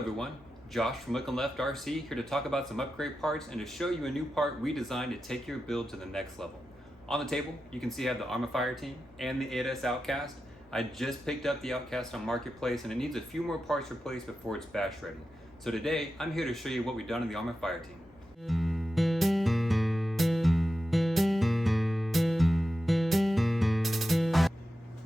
everyone, Josh from Look and Left RC here to talk about some upgrade parts and to show you a new part we designed to take your build to the next level. On the table, you can see I have the Arrma FireTeam and the 8S Outcast. I just picked up the Outcast on Marketplace and it needs a few more parts replaced before it's bash ready. So today, I'm here to show you what we've done in the Arrma FireTeam.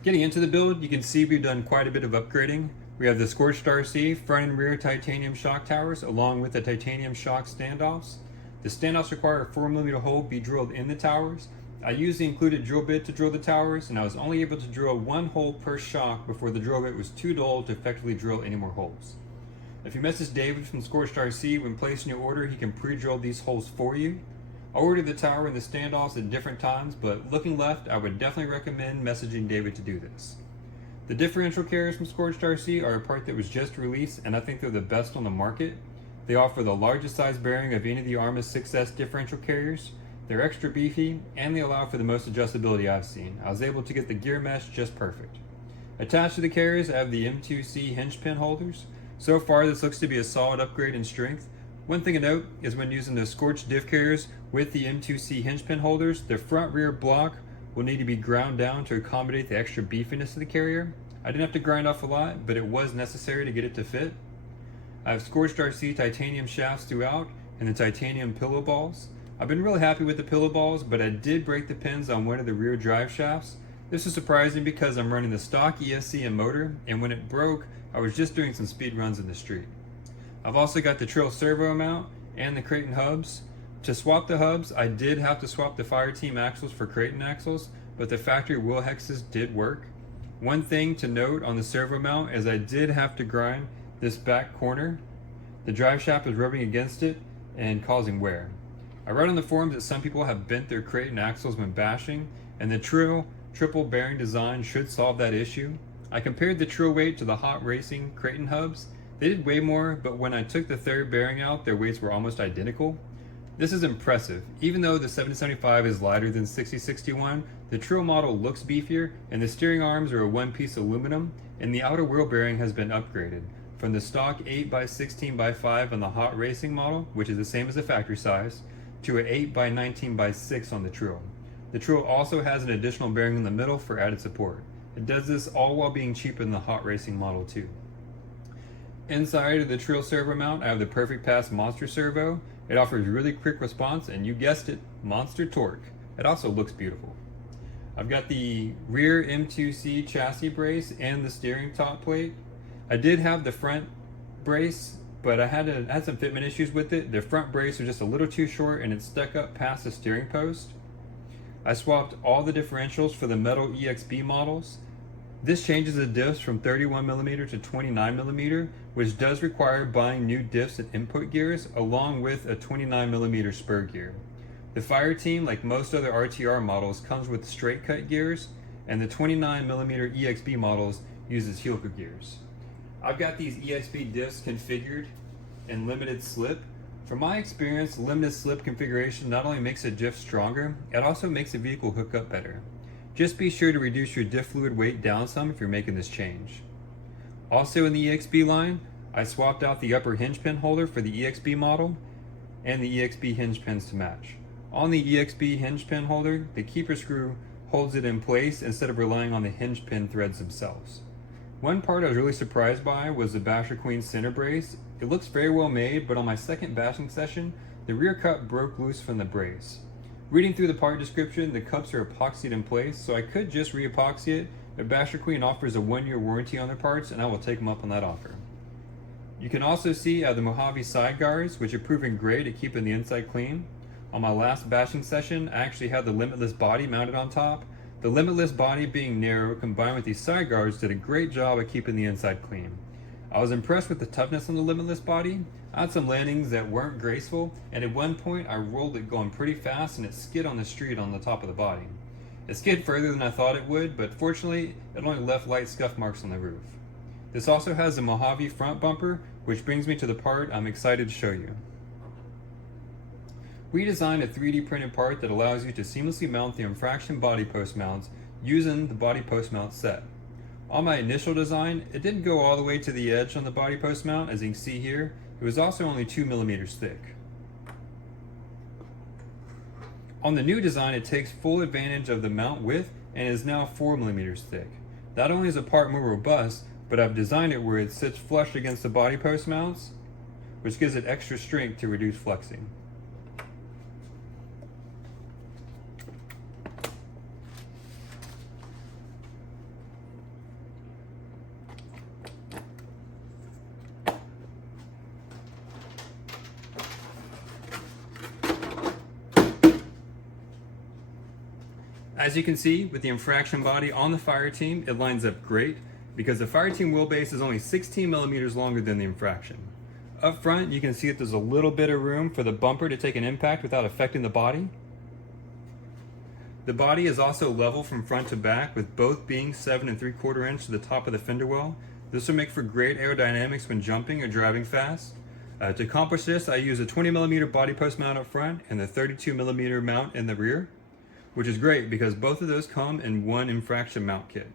Getting into the build, you can see we've done quite a bit of upgrading. We have the Scorched RC front and rear titanium shock towers along with the titanium shock standoffs. The standoffs require a 4mm hole be drilled in the towers. I used the included drill bit to drill the towers, and I was only able to drill one hole per shock before the drill bit was too dull to effectively drill any more holes. If you message David from Scorched RC when placing your order, he can pre-drill these holes for you. I ordered the tower and the standoffs at different times, but looking left, I would definitely recommend messaging David to do this. The differential carriers from Scorched RC are a part that was just released, and I think they're the best on the market. They offer the largest size bearing of any of the Arrma 6S differential carriers. They're extra beefy, and they allow for the most adjustability I've seen. I was able to get the gear mesh just perfect. Attached to the carriers, I have the M2C hinge pin holders. So far, this looks to be a solid upgrade in strength. One thing to note is when using the Scorched diff carriers with the M2C hinge pin holders, the front rear block will need to be ground down to accommodate the extra beefiness of the carrier. I didn't have to grind off a lot, but it was necessary to get it to fit. I have Scorched RC titanium shafts throughout and the titanium pillow balls. I've been really happy with the pillow balls, but I did break the pins on one of the rear drive shafts. This is surprising because I'm running the stock ESC and motor, and when it broke, I was just doing some speed runs in the street. I've also got the Trill servo mount and the Creighton hubs. To swap the hubs, I did have to swap the FireTeam axles for Creighton axles, but the factory wheel hexes did work. One thing to note on the servo mount is I did have to grind this back corner. The drive shaft was rubbing against it and causing wear. I read on the forums that some people have bent their Creighton axles when bashing, and the Trill triple bearing design should solve that issue. I compared the Trill weight to the hot racing Creighton hubs. They did way more, but when I took the third bearing out, their weights were almost identical. This is impressive. Even though the 7075 is lighter than 6061, the Trill model looks beefier, and the steering arms are a one-piece aluminum, and the outer wheel bearing has been upgraded. From the stock 8x16x5 on the hot racing model, which is the same as the factory size, to an 8x19x6 on the Trill. The Trill also has an additional bearing in the middle for added support. It does this all while being cheaper than the hot racing model too. Inside of the Trill servo mount, I have the Perfect Pass Monster Servo. It offers really quick response and, you guessed it, monster torque. It also looks beautiful. I've got the rear M2C chassis brace and the steering top plate. I did have the front brace, but I had some fitment issues with it. The front brace was just a little too short and it stuck up past the steering post. I swapped all the differentials for the metal EXB models. This changes the diffs from 31mm to 29mm, which does require buying new diffs and input gears, along with a 29mm spur gear. The FireTeam, like most other RTR models, comes with straight cut gears, and the 29mm EXB models uses helical gears. I've got these EXB diffs configured in limited slip. From my experience, limited slip configuration not only makes a diff stronger, it also makes the vehicle hook up better. Just be sure to reduce your diff fluid weight down some if you're making this change. Also in the EXB line, I swapped out the upper hinge pin holder for the EXB model and the EXB hinge pins to match. On the EXB hinge pin holder, the keeper screw holds it in place instead of relying on the hinge pin threads themselves. One part I was really surprised by was the Basher Queen center brace. It looks very well made, but on my second bashing session, the rear cup broke loose from the brace. Reading through the part description, the cups are epoxied in place, so I could just re-epoxy it, but Basher Queen offers a 1-year warranty on their parts, and I will take them up on that offer. You can also see I have the Mojave side guards, which are proving great at keeping the inside clean. On my last bashing session, I actually had the Limitless body mounted on top. The Limitless body being narrow combined with these side guards did a great job at keeping the inside clean. I was impressed with the toughness on the Limitless body. I had some landings that weren't graceful, and at one point I rolled it going pretty fast and it skid on the street on the top of the body. It skid further than I thought it would, but fortunately it only left light scuff marks on the roof. This also has a Mojave front bumper, which brings me to the part I'm excited to show you. We designed a 3D printed part that allows you to seamlessly mount the Infraction body post mounts using the body post mount set. On my initial design, it didn't go all the way to the edge on the body post mount, as you can see here. It was also only 2 millimeters thick. On the new design, it takes full advantage of the mount width and is now 4 millimeters thick. Not only is the part more robust, but I've designed it where it sits flush against the body post mounts, which gives it extra strength to reduce flexing. As you can see, with the Infraction body on the FireTeam, it lines up great because the FireTeam wheelbase is only 16 millimeters longer than the Infraction. Up front, you can see that there's a little bit of room for the bumper to take an impact without affecting the body. The body is also level from front to back, with both being 7 3/4 inch to the top of the fender well. This will make for great aerodynamics when jumping or driving fast. To accomplish this, I use a 20 millimeter body post mount up front and the 32 millimeter mount in the rear, which is great because both of those come in one Infraction mount kit.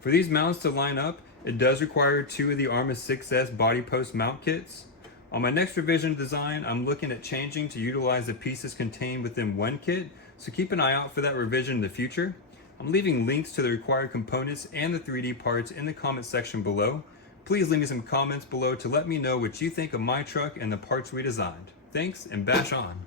For these mounts to line up, it does require 2 of the Arrma 6S body post mount kits. On my next revision design, I'm looking at changing to utilize the pieces contained within one kit, so keep an eye out for that revision in the future. I'm leaving links to the required components and the 3D parts in the comment section below. Please leave me some comments below to let me know what you think of my truck and the parts we designed. Thanks, and bash on.